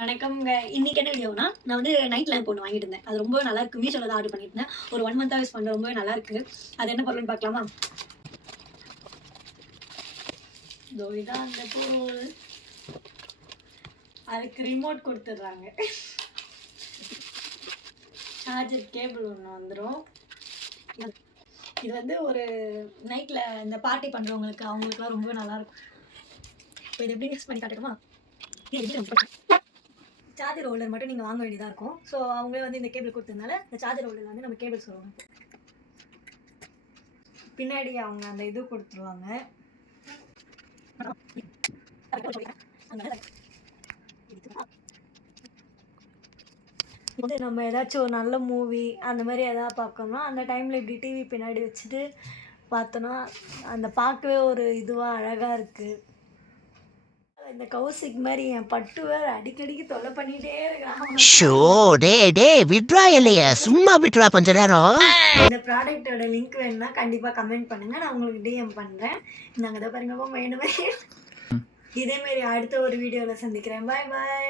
வணக்கம்ங்க. இன்னைக்கு என்ன வீடியோனா, நான் வந்து நைட் லேம்ப் ஒண்ணு வாங்கிட்டு இருந்தேன். அது ரொம்பவே நல்லா இருக்கு. மீஷோல தான் ஆர்டர் பண்ணியிருந்தேன். ஒரு 1 மந்த்தா யூஸ் பண்றேன். ரொம்பவே நல்லா இருக்கு. அது என்ன பொருள்னு பார்க்கலாமா? இதோ இதான் அந்த பொருள். அதுக்கு ரிமோட் குடுத்துடுறாங்க. சார்ஜர் கேபிள் ஒண்ணு வந்துரும். இது வந்து ஒரு நைட்ல இந்த பார்ட்டி பண்றவங்களுக்கு, அவங்களுக்குலாம் ரொம்பவே நல்லா இருக்கும். இப்போ இத எப்படி யூஸ் பண்ணி காட்டட்டுமா? சார்ஜர் ஹோல்டர் மட்டும் நீங்க வாங்க வேண்டியதா இருக்கும். ஸோ அவங்களே வந்து இந்த கேபிள் குடுத்ததுனால, இந்த சார்ஜர் ஹோல்டர்ல வந்து நம்ம கேபிள் சொருகணும். பின்னாடி அவங்க அந்த இது குடுத்துருவாங்க. வந்து நம்ம ஏதாச்சும் ஒரு நல்ல மூவி அந்த மாதிரி எதாவது பார்க்கணும்னா, அந்த டைமில் இப்படி டிவி பின்னாடி வச்சுட்டு பார்த்தோன்னா, அந்த பார்க்கவே ஒரு இதுவாக அழகாக இருக்குது. இந்த கௌசிக் மாதிரி என் பட்டு வேற அடிக்கடிக்கு தொல்லை பண்ணிட்டே இருக்கான். ஷோ டேய் விட்ரா இல்லையா, சும்மா விட்ரா கொஞ்ச நேரம். இந்த ப்ராடக்ட்டோட லிங்க் வேணும்னா கண்டிப்பாக கமெண்ட் பண்ணுங்க, நான் உங்களுக்கு டிஎம் பண்ணுறேன். நாங்கள் தான் பாருங்க வேணுமே. இதே மாதிரி அடுத்த ஒரு வீடியோவில் சந்திக்கிறேன். பாய் பாய்.